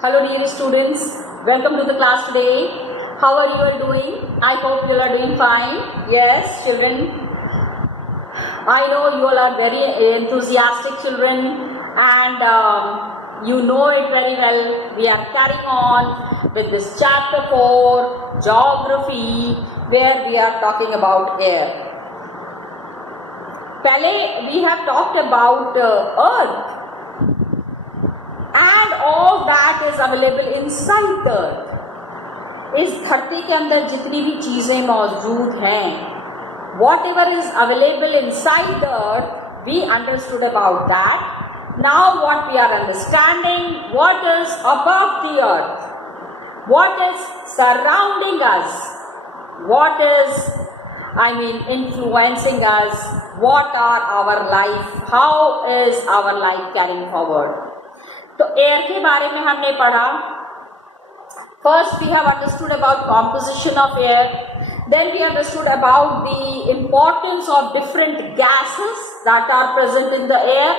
Hello dear students, welcome to the class today. How are you all doing? I hope you all are doing fine. Yes, children. I know you all are very enthusiastic children and you know it very well. We are carrying on with this chapter 4, Geography, where we are talking about air. पहले we have talked about earth. And all that is available inside the earth. इस धरती के अंदर जितनी भी चीजें मौजूद हैं, whatever is available inside the earth, we understood about that. Now what we are understanding, what is above the earth, what is surrounding us, what is, influencing us, what are our life, how is our life carrying forward. तो air के बारे में हमने पढ़ा. First we have understood about composition of air, then we understood about the importance of different gases that are present in the air.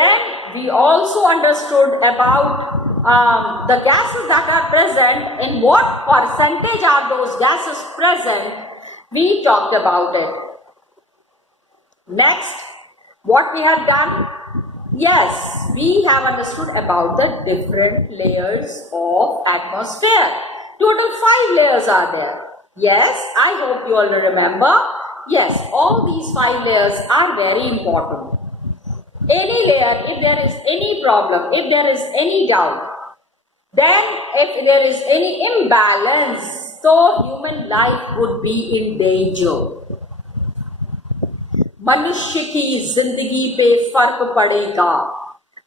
Then we also understood about the gases that are present, in what percentage are those gases present. We talked about it. Next, what we have done? Yes, we have understood about the different layers of atmosphere. Total 5 layers are there. Yes, I hope you all remember. Yes, all these 5 layers are very important. Any layer, if there is any problem, if there is any doubt, then if there is any imbalance, so human life would be in danger. मनुष्य की जिंदगी पे फर्क पड़ेगा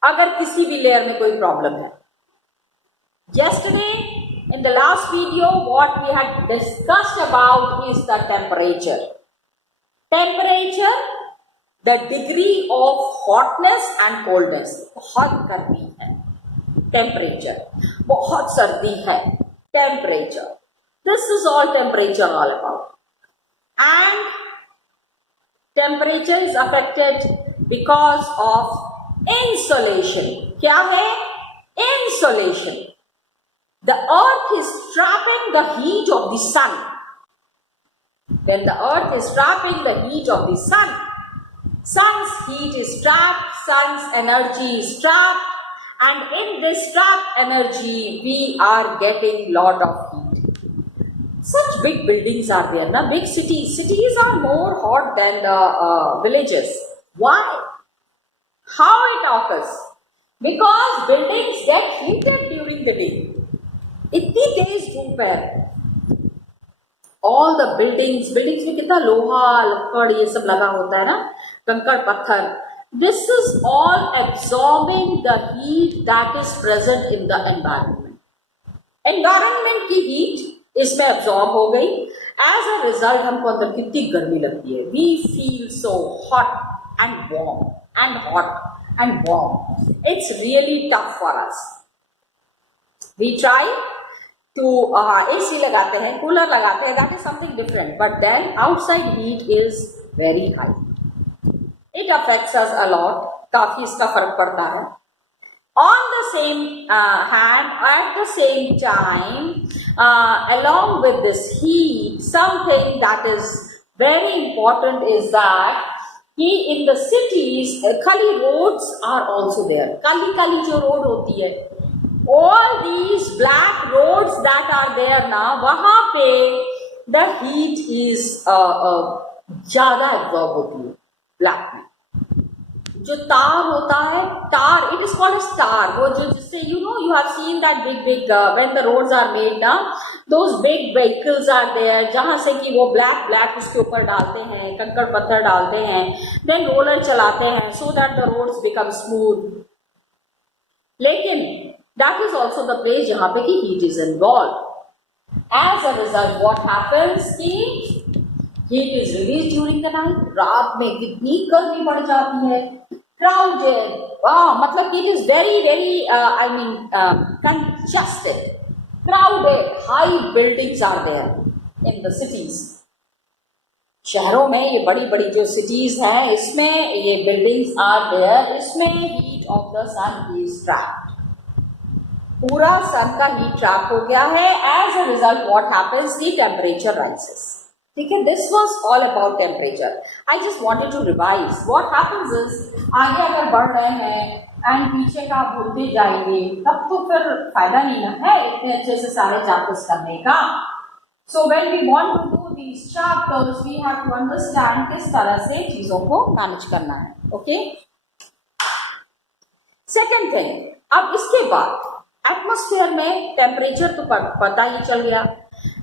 अगर किसी भी लेयर में कोई प्रॉब्लम है. Yesterday, in the last video, what we had discussed about is the temperature. Temperature, the degree of hotness and coldness. बहुत गर्मी है, temperature. बहुत सर्दी है, temperature. This is all temperature all about. And temperature is affected because of insolation. क्या है? Insolation. The earth is trapping the heat of the sun. When the earth is trapping the heat of the sun, sun's heat is trapped, sun's energy is trapped, and in this trapped energy we are getting lot of heat. Such big buildings are there, na? Big cities. Cities are more hot than the villages. Why? How it occurs? Because buildings get heated during the day. इतनी तेज धूप है. All the buildings में कितना लोहा लक्कड़ ये सब लगा होता है ना, कंकड़ पत्थर. This is all absorbing the heat that is present in the environment. Environment की heat इसमें एब्जॉर्ब हो गई. एज अ रिजल्ट हमको अंदर कितनी गर्मी लगती है. We feel so hot and warm and hot and warm. It's really tough for us. We try to AC लगाते हैं, कूलर लगाते हैं, that is something different, but then outside heat is very high. It affects us a lot. काफी इसका फर्क पड़ता है. On the same hand, at the same time, along with this heat, something that is very important is that in the cities, kali roads are also there. Kali jo road hoti hai, all these black roads that are there na, wahan pe the heat is ज़्यादा absorb hoti hai. Black में जो तार होता है, तार, it is called as तार. वो जो जिससे you have seen that big when the roads are made ना, those big vehicles are there, जहां से कि वो ब्लैक उसके ऊपर डालते हैं, कंकड़ पत्थर डालते हैं, then रोलर चलाते हैं so that the roads become smooth. लेकिन that is also the place जहां पे कि heat is involved. As a result, what happens कि heat is released during the night. रात में कितनी गर्मी बढ़ जाती है. Crowded, मतलब it is very congested, crowded. High buildings are there in the cities. शहरों में ये बड़ी बड़ी जो cities हैं, इसमें ये buildings are there. इसमें heat of the sun is trapped. पूरा सन का हीट ट्रैप हो गया है. As a result what happens, the temperature rises. ठीक है, this was all about temperature. I just wanted to revise what happens is, आगे अगर बढ़ रहे हैं एंड पीछे का भूलते जाएंगे तब तो फिर फायदा नहीं ना है इतने अच्छे से सारे चैप्टर्स करने का. So when we want to do these chapters we have to understand किस तरह से चीजों को मैनेज करना है. ओके, सेकेंड थिंग, अब इसके बाद एटमॉस्फेयर में टेम्परेचर तो पता ही चल गया.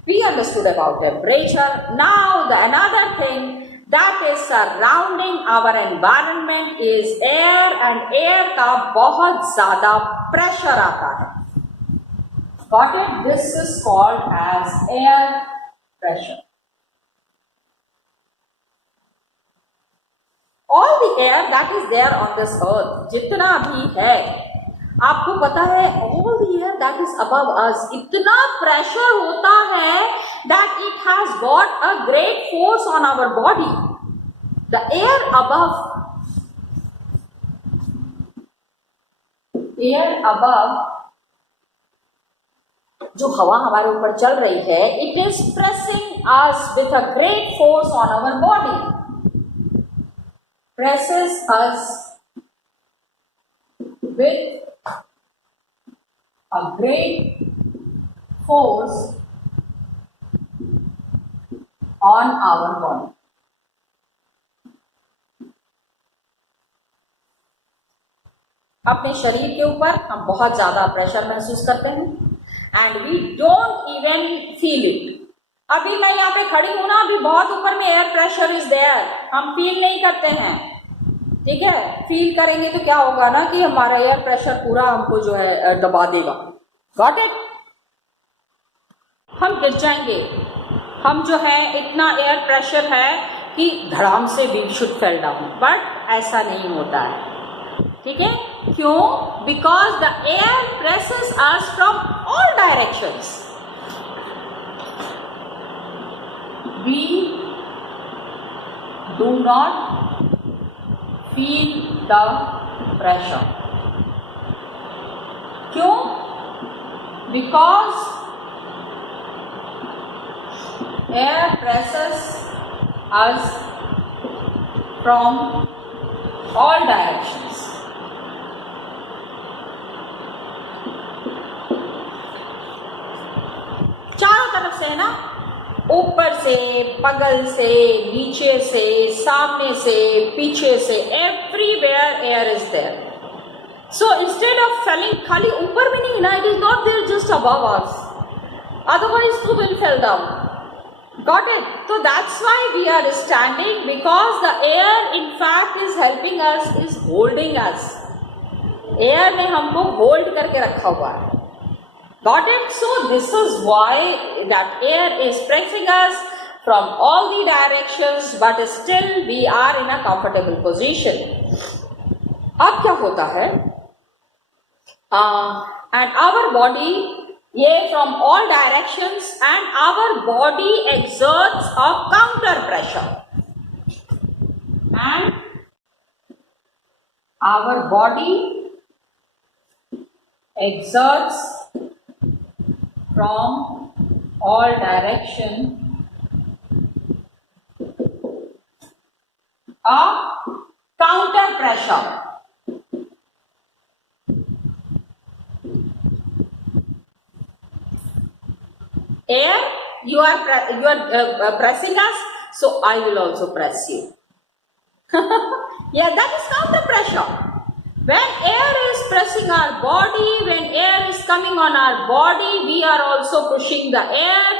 We understood about temperature. Now the another thing that is surrounding our environment is air, and air का बहुत ज्यादा pressure आता है. Got it? This is called as air pressure. All the air that is there on this earth, जितना भी है, आपको पता है, all the air that is above us, इतना pressure होता है that it has got a great force on our body. The air above, जो हवा हमारे ऊपर चल रही है, it is pressing us with a great force on our body. Presses us with a great force on our body. अपने शरीर के ऊपर हम बहुत ज्यादा प्रेशर महसूस करते हैं and we don't even feel it. अभी मैं यहाँ पे खड़ी हूं ना, अभी बहुत ऊपर में एयर प्रेशर इज देयर, हम फील नहीं करते हैं. ठीक है, फील करेंगे तो क्या होगा ना कि हमारा एयर प्रेशर पूरा हमको जो है दबा देगा. Got it? हम गिर जाएंगे. हम जो है इतना एयर प्रेशर है कि धड़ाम से we should fell down, but ऐसा नहीं होता है. ठीक है, क्यों? Because the air presses us from all directions. We do not feel the pressure. क्यों? Because air presses us from all directions. चारों तरफ से है ना, ऊपर से, बगल से, नीचे से, सामने से, पीछे से, everywhere air is there. So instead of falling, खाली ऊपर भी नहीं ना, it is not there just above us, otherwise to will fall down. Got it? तो that's why we are standing, because the air in fact is helping us, is holding us. Air ने हमको होल्ड करके रखा हुआ है. Got it? So this is why that air is pressing us from all the directions, but still we are in a comfortable position. अब क्या होता है? And our body, ये from all directions, and our body exerts a counter pressure. And our body exerts from all direction a counter pressure. Air, you are pressing us, so I will also press you. Yeah, that is counter pressure. When air is pressing our body, when air is coming on our body, we are also pushing the air,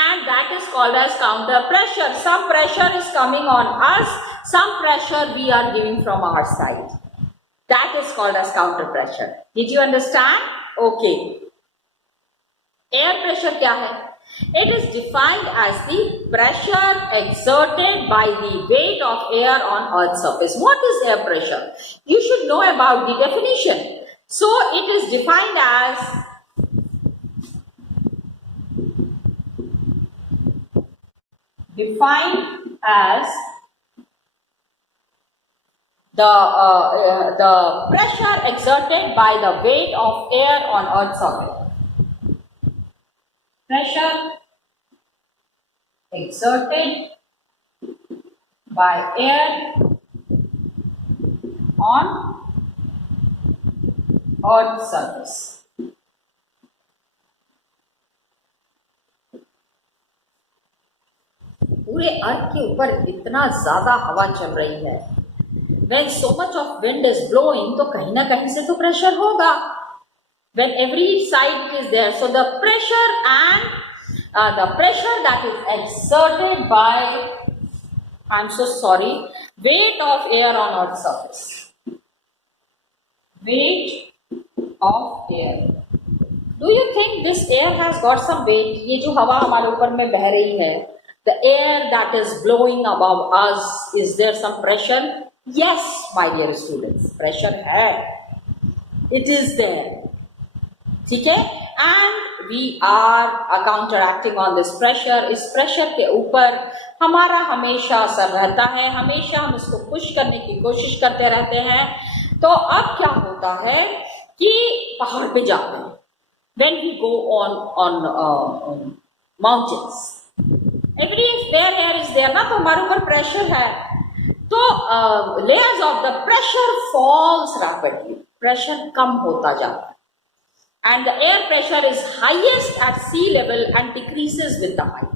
and that is called as counter pressure. Some pressure is coming on us, some pressure we are giving from our side. That is called as counter pressure. Did you understand? Okay. Air pressure क्या है? It is defined as the pressure exerted by the weight of air on Earth's surface. What is air pressure? You should know about the definition. So it is defined as the pressure exerted by the weight of air on Earth's surface. Pressure exerted by air on Earth's surface. पूरे अर्थ के ऊपर इतना ज्यादा हवा चल रही है, when so much of wind is blowing, तो कहीं ना कहीं से तो प्रेशर होगा. When every side is there, so the pressure and the pressure that is exerted by, I'm so sorry, weight of air on Earth's surface. Weight of air. Do you think this air has got some weight? ये जो हवा हमारे ऊपर में बह रही है, the air that is blowing above us, is there some pressure? Yes, my dear students, pressure है. It is there. ठीक है? And we are counteracting on this pressure. इस pressure के ऊपर हमारा हमेशा असर रहता है, हमेशा हम इसको पुश करने की कोशिश करते रहते हैं. तो अब क्या होता है कि पहाड़ पे जाते हैं, when we go on mountains, every air is there ना, तो हमारे ऊपर प्रेशर है, तो layers of the pressure falls rapidly, pressure कम होता जाता है, and the air pressure is highest at sea level and decreases with the height.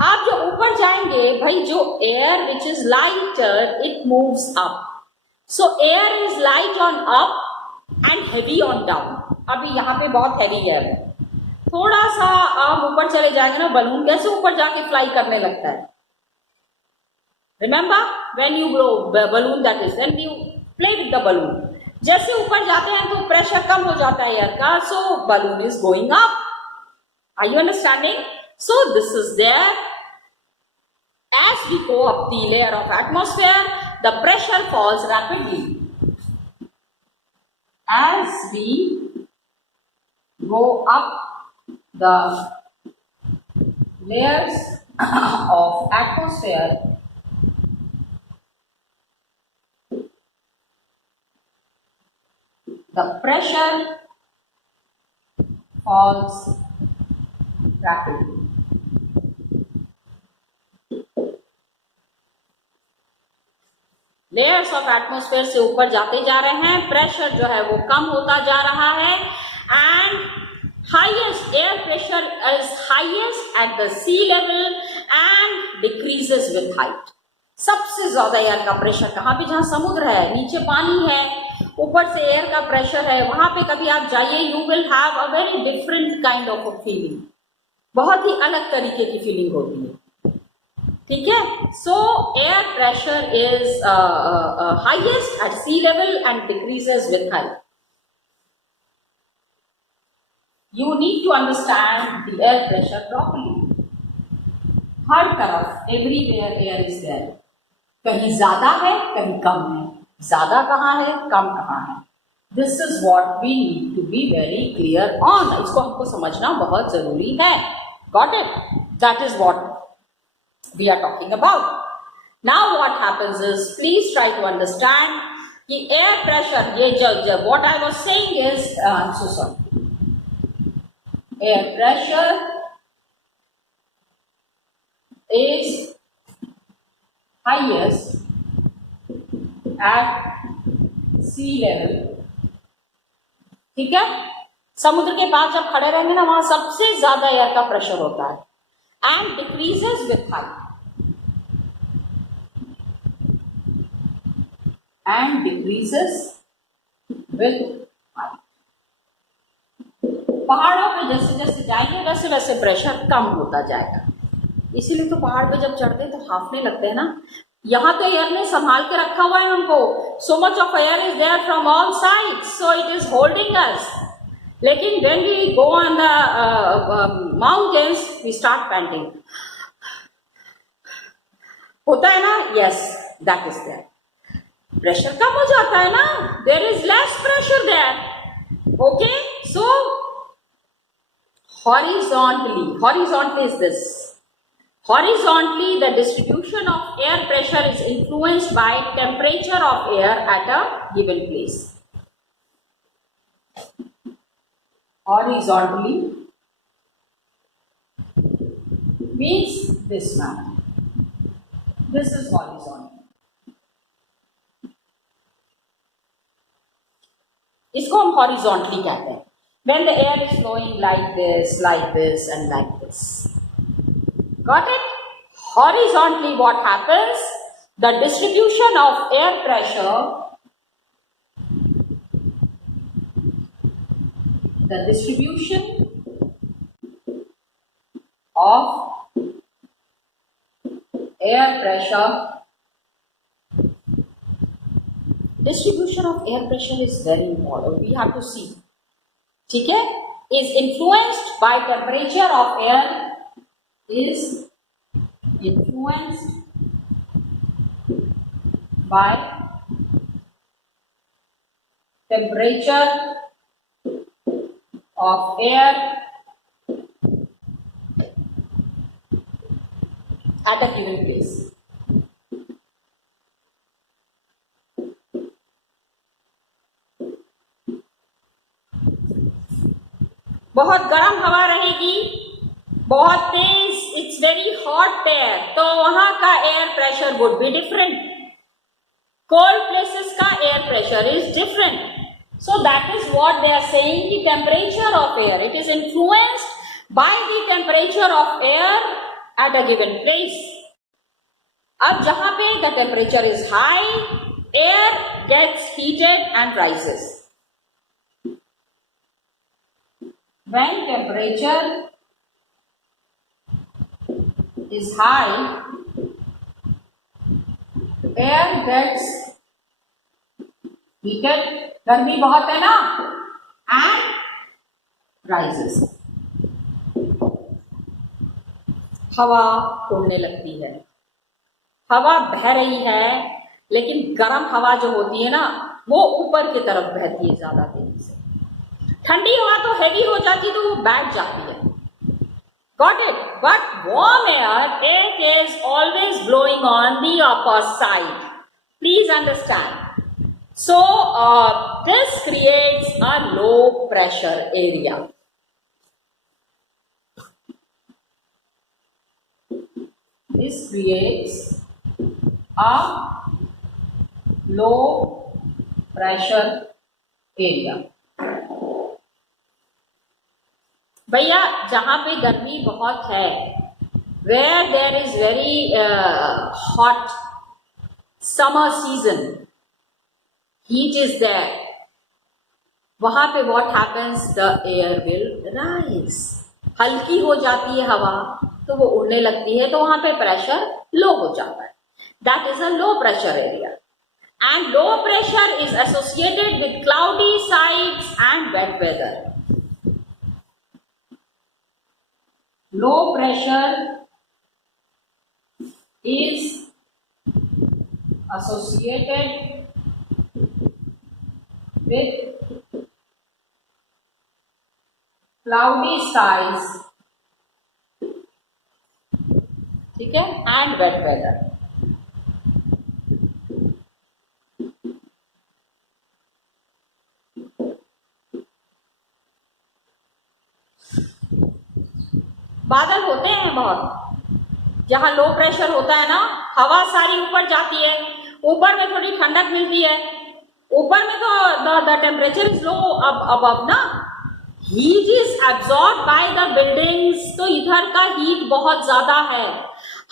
आप जो ऊपर जाएंगे भाई, जो air which is lighter, it moves up, so air is light on up and heavy on down. अभी यहाँ पे बहुत heavy air है, थोड़ा सा आप ऊपर चले जाएंगे ना, बलून कैसे ऊपर जाके फ्लाई करने लगता है. Remember when you blow balloon, that is when you play with the balloon, जैसे ऊपर जाते हैं तो प्रेशर कम हो जाता है एयर का, so balloon is going up. Are you understanding? So this is there. As we go up the layer of atmosphere, the pressure falls rapidly. As we go up the layers of atmosphere, the pressure falls rapidly. Layers of atmosphere से ऊपर जाते जा रहे हैं, प्रेशर जो है वो कम होता जा रहा है, and highest air pressure is highest at the sea level and decreases with height. सबसे ज्यादा एयर का प्रेशर कहाँ पे, जहाँ समुद्र है, नीचे पानी है, ऊपर से एयर का प्रेशर है, वहां पे कभी आप जाइए, you will have a very different kind of a feeling, बहुत ही अलग तरीके की फीलिंग होती है. ठीक है? So air pressure is highest at sea level and decreases with height. You need to understand the air pressure properly. हर तरफ एवरीवेयर एयर इज देयर. कहीं ज्यादा है, कहीं कम है. ज्यादा कहाँ है, कम कहाँ है. This is what we need to be very clear on. इसको हमको समझना बहुत जरूरी है. Got it? That is what we are talking about. Now what happens is, please try to understand the air pressure. What I was saying is, I'm so sorry. Air pressure is highest at sea level. ठीक है? समुद्र के पास जब खड़े रहेंगे ना, वहां सबसे ज्यादा एयर का प्रेशर होता है, and decreases with height. And decreases with height. पहाड़ों पे जैसे जैसे जाएंगे वैसे वैसे प्रेशर कम होता जाएगा. इसीलिए तो पहाड़ पे जब चढ़ते हैं तो हाफने लगते हैं ना. यहाँ तो एयर ने संभाल के रखा हुआ है हमको. So much of air is there from all sides, so it is holding us. लेकिन when we go on the mountains, we start panting. होता है ना? Yes, that is there. Pressure कम हो जाता है ना. There is less pressure there. Okay, so horizontally is this. Horizontally, the distribution of air pressure is influenced by temperature of air at a given place. Horizontally means this manner. This is horizontal. इसको हम horizontally कहते हैं. When the air is flowing like this and like this. Got it? Horizontally what happens? The distribution of air pressure, the distribution of air pressure, distribution of air pressure is very important. We have to see. ठीक है? Is influenced by temperature of air, is influenced by temperature of air at a given place. बहुत गर्म हवा रहेगी, बहुत तेज, it's very hot there, तो वहां का air pressure would be different. Cold places का air pressure is different. So that is what they are saying कि temperature of air, it is influenced by the temperature of air at a given place. अब जहां पे the temperature is high, air gets heated and rises. When temperature is high, air gets heated, गर्मी बहुत है ना, and rises. हवा उड़ने लगती है, हवा बह रही है, लेकिन गर्म हवा जो होती है ना, वो ऊपर की तरफ बहती है ज्यादा तेजी से. ठंडी हवा तो हैवी हो जाती तो वो बैठ जाती है. Got it? But warm air, it is always blowing on the upper side. Please understand. So this creates a low pressure area. This creates a low pressure area. भैया जहाँ पे गर्मी बहुत है, where there is very hot summer season, heat is there, वहाँ पे what happens, the air will rise. हल्की हो जाती है हवा तो वो उड़ने लगती है, तो वहाँ पे प्रेशर लो हो जाता है. That is a low pressure area. And low pressure is associated with cloudy sides and wet weather. Low pressure is associated with cloudy skies, ठीक है, and wet weather. बादल होते हैं बहुत, जहां लो प्रेशर होता है ना, हवा सारी ऊपर जाती है, ऊपर में थोड़ी ठंडक मिलती है, ऊपर में तो द टेम्परेचर इज लो अब ना, heat is absorb by the buildings, तो इधर का हीट बहुत ज्यादा है.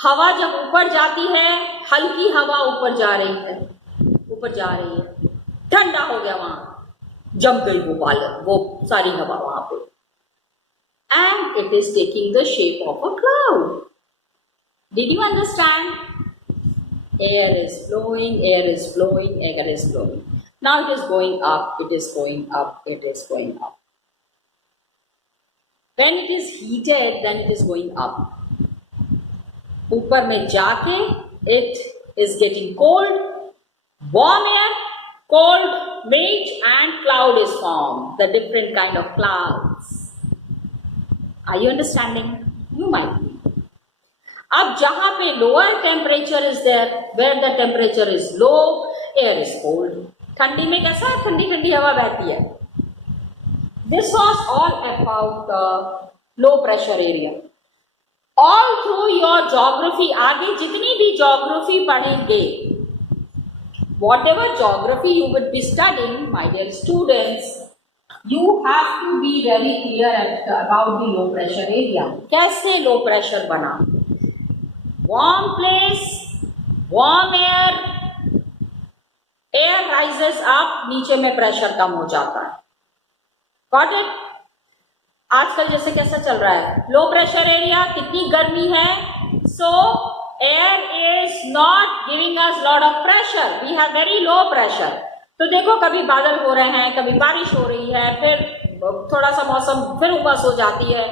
हवा जब ऊपर जाती है, हल्की हवा ऊपर जा रही है, ठंडा हो गया, वहां जम गई वो सारी हवा वहां पे, and it is taking the shape of a cloud. Did you understand? Air is flowing, air is flowing, air is flowing. Now it is going up, it is going up, it is going up. When it is heated, then it is going up. ऊपर में जाके it is getting cold. Warm air, cold, mist and cloud is formed. The different kind of clouds. Are you understanding? You might be. अब जहां पे lower temperature is there, where the temperature is low, air is cold. ठंडी में कैसा है, ठंडी ठंडी हवा बहती है। This was all about the low pressure area. All through your geography, आगे जितनी भी ज्योग्राफी पढ़ेंगे, whatever geography you would be studying, my dear students, you have to be very clear about the low pressure area. कैसे low pressure बना? Warm place, warm air, air rises up, नीचे में pressure कम हो जाता है। Got it? आजकल जैसे कैसा चल रहा है, लो प्रेशर एरिया, कितनी गर्मी है, so air is not giving us lot of pressure, we have very low pressure. तो देखो कभी बादल हो रहे हैं, कभी बारिश हो रही है, फिर थोड़ा सा मौसम फिर उमस हो जाती है,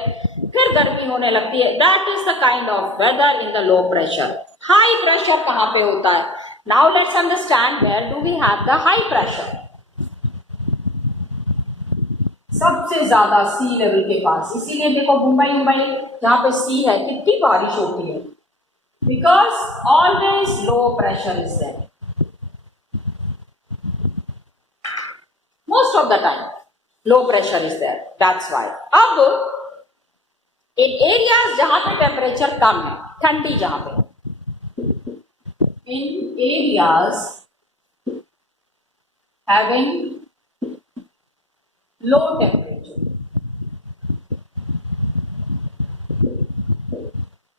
फिर गर्मी होने लगती है। That is the kind of weather in the low pressure. High pressure कहाँ पे होता है? Now let's understand where do we have the high pressure. सबसे ज्यादा सी लेवल के पास, इसीलिए देखो मुंबई जहां पे सी है कितनी बारिश होती है, because always low pressure is there most of the time, low pressure is there, that's why. अब इन एरियाज जहां पे टेम्परेचर कम है, ठंडी जहां पे, in areas having low temperature,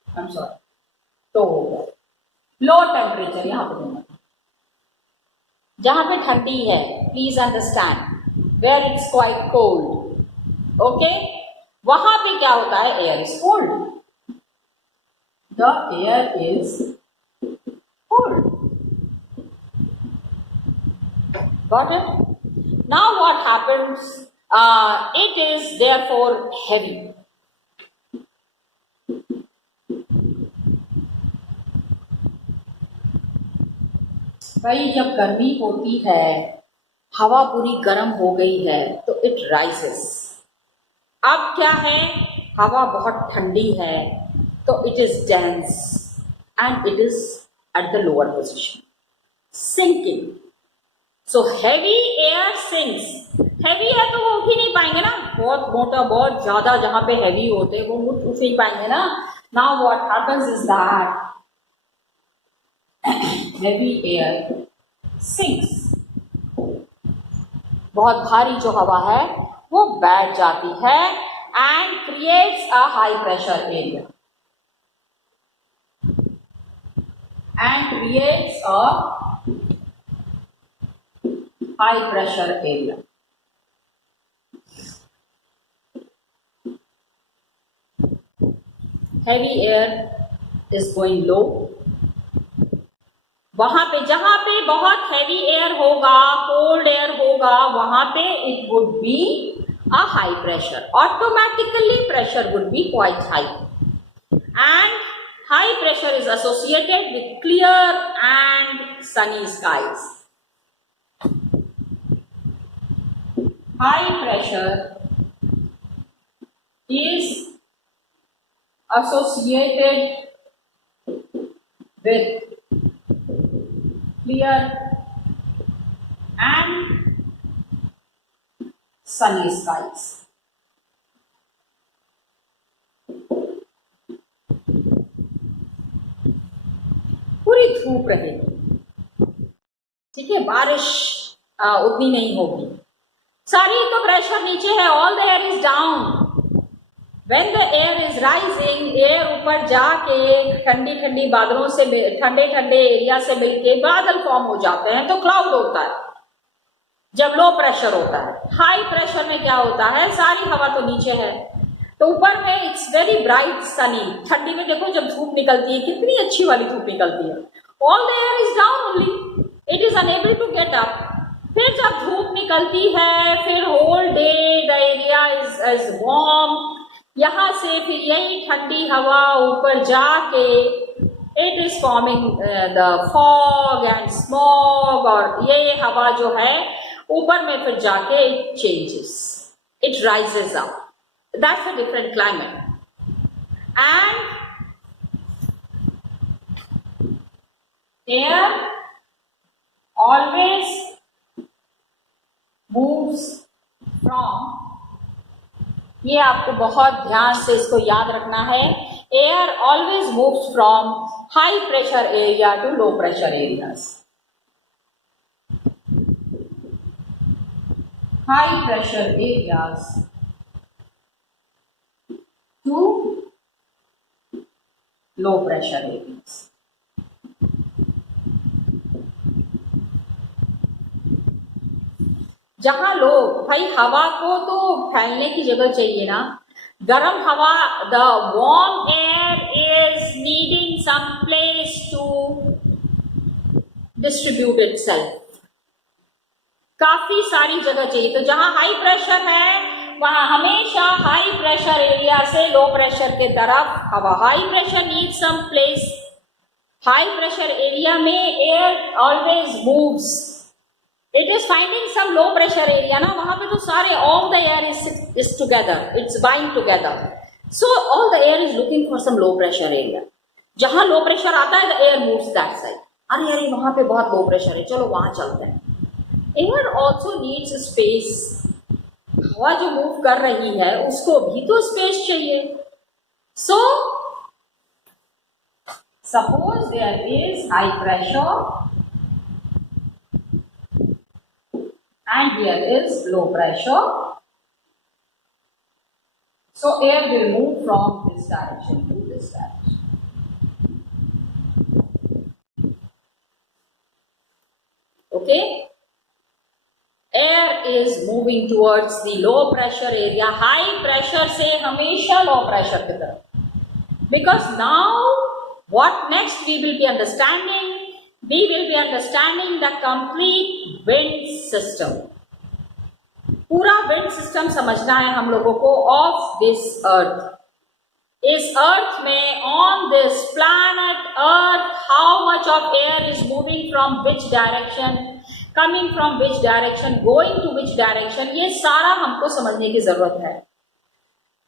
I'm sorry, तो लो टेम्परेचर यहां पे देना, जहां पे ठंडी है, please understand, where it's quite cold, okay, वहां पे क्या होता है, air is cold, the air is cold, got it? Now what happens? It is therefore heavy. भाई जब गर्मी होती है, हवा पूरी गर्म हो गई है, तो इट राइजेस। अब क्या है, हवा बहुत ठंडी है, तो it is dense and it is at the lower position, sinking. So heavy air sinks, heavy है तो वो उठ ही नहीं पाएंगे ना, बहुत मोटा, बहुत ज्यादा जहां पे हैवी होते वो उठ नहीं पाएंगे ना। Now what happens is that heavy air sinks, बहुत भारी जो हवा है वो बैठ जाती है and creates a high pressure area, and creates a high pressure area. Heavy air is going low. वहां पे जहां पे बहुत heavy air होगा, cold air होगा, वहां पे it would be a high pressure. Automatically pressure would be quite high. And high pressure is associated with clear and sunny skies. High pressure is associated with clear and sunny skies. पूरी धूप रहेगी, ठीक है, बारिश उतनी नहीं होगी, सारी तो प्रेशर नीचे है, all the air is down. When the air is rising, air ऊपर जाके ठंडी ठंडी बादलों से, ठंडे ठंडे एरिया से मिलके बादल फॉर्म हो जाते हैं, तो क्लाउड होता है जब लो प्रेशर होता है। हाई प्रेशर में क्या होता है, सारी हवा तो नीचे है, तो ऊपर में इट्स वेरी ब्राइट सनी। ठंडी में देखो जब धूप निकलती है, कितनी अच्छी वाली धूप निकलती है, all the air is down only, it is unable to get up. फिर जब धूप निकलती है, फिर whole day the area is warm, यहां से फिर यही ठंडी हवा ऊपर जाके it is forming the fog and smog, और ये हवा जो है ऊपर में फिर जाके it changes, it rises up, that's a different climate. And Air always moves from, ये आपको बहुत ध्यान से इसको याद रखना है, air always moves from high pressure area to low pressure areas. High pressure areas to low pressure areas. जहां लोग, भाई हवा को तो फैलने की जगह चाहिए ना, गर्म हवा, the warm air is needing some place to distribute itself. काफी सारी जगह चाहिए. तो जहां हाई प्रेशर है वहां हमेशा हाई प्रेशर एरिया से लो प्रेशर के तरफ हवा, high pressure need some place. High pressure area में air always moves, it is finding some low pressure area ना, वहां पे तो सारे all the air is together, it's bind together, so all the air is looking for some low pressure area. जहां low pressure आता है the air moves that side. अरे वहां पे बहुत low pressure है, चलो वहां चलते हैं. Air also needs space. हवा जो मूव कर रही है उसको भी तो स्पेस चाहिए. So suppose there is high pressure and here is low pressure, so air will move from this direction to this direction. Okay, air is moving towards the low pressure area. High pressure से हमेशा low pressure की तरफ. Because now what next we will be understanding, we will be understanding the complete wind system. पूरा wind system समझना है हम लोगों को of this earth. इस earth में on this planet earth how much of air is moving from which direction, coming from which direction, going to which direction, ये सारा हमको समझने की जरूरत है.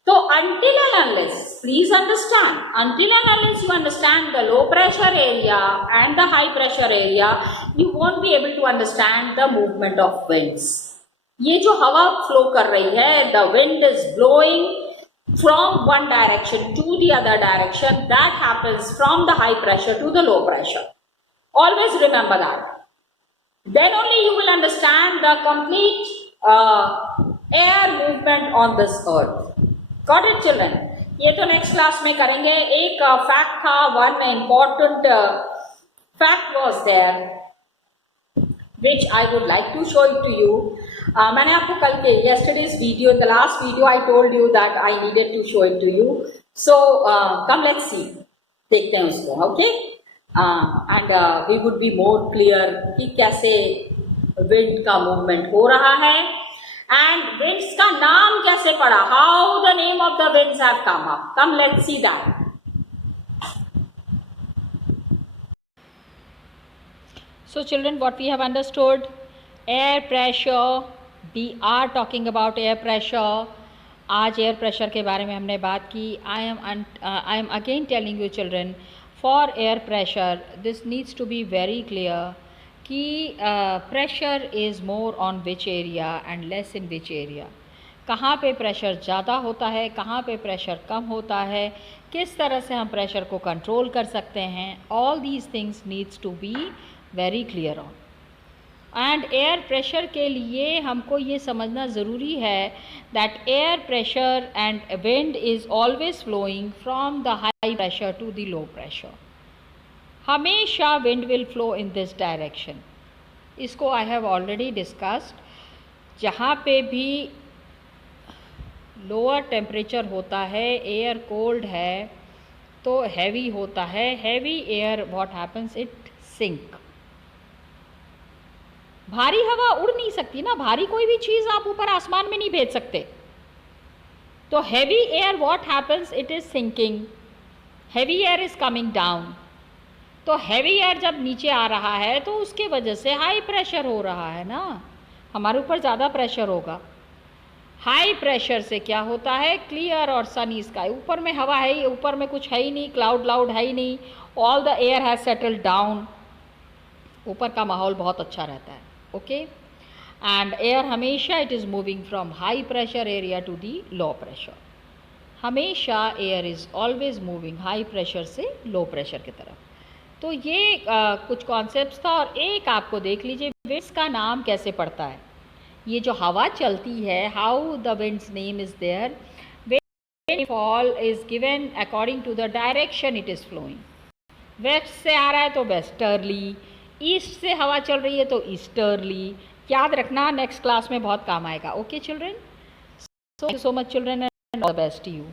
So until and unless, please understand, until and unless you understand the low pressure area and the high pressure area, you won't be able to understand the movement of winds. ये जो हवा flow कर रही है, the wind is blowing from one direction to the other direction. That happens from the high pressure to the low pressure. Always remember that. Then only you will understand the complete air movement on this earth. Got it, children? ये तो next class में करेंगे. एक fact था, one important fact was there which I would like to show it to you. मैंने आपको कल के yesterday's video, the last video I told you that I needed to show it to you. So come let's see, देखते हैं उसको. Okay, and we would be more clear कि कैसे विंड का मूवमेंट हो रहा है and winds का नाम कैसे पड़ा, how the name of the winds have come up. Come, let's see that. So children, what we have understood, air pressure, we are talking about air pressure. आज एयर प्रेशर के बारे में हमने बात की. I am again telling you children, for air pressure this needs to be very clear कि pressure is more on which area and less in which area. कहाँ पे प्रेशर ज़्यादा होता है, कहाँ पे प्रेशर कम होता है, किस तरह से हम प्रेशर को कंट्रोल कर सकते हैं. All these things needs to be very clear on. And air pressure के लिए हमको ये समझना ज़रूरी है that air pressure and wind is always flowing from the high pressure to the low pressure. हमेशा wind will flow in this direction. इसको I have already discussed. जहाँ पे भी लोअर टेम्परेचर होता है, एयर कोल्ड है तो हैवी होता है. Heavy air what happens, it sink. भारी हवा उड़ नहीं सकती ना, भारी कोई भी चीज़ आप ऊपर आसमान में नहीं भेज सकते. तो heavy air what happens, it is sinking. Heavy air is coming down. तो हैवी एयर जब नीचे आ रहा है तो उसके वजह से हाई प्रेशर हो रहा है ना, हमारे ऊपर ज़्यादा प्रेशर होगा. हाई प्रेशर से क्या होता है, क्लियर और सनी स्काई. ऊपर में हवा है ही, ऊपर में कुछ है ही नहीं, क्लाउड है ही नहीं, all the air has settled down. ऊपर का माहौल बहुत अच्छा रहता है. ओके. एंड एयर हमेशा it is moving from high pressure area to the low pressure. हमेशा air is always moving high pressure से लो प्रेशर की तरफ. तो ये कुछ कॉन्सेप्ट्स था. और एक आपको देख लीजिए विंड्स का नाम कैसे पड़ता है. ये जो हवा चलती है, how the winds name is there. Fall is given according to the direction it is flowing. West से आ रहा है तो वेस्टर्ली, ईस्ट से हवा चल रही है तो ईस्टर्ली. याद रखना, नेक्स्ट क्लास में बहुत काम आएगा. Okay children, so much children, and all the best to you.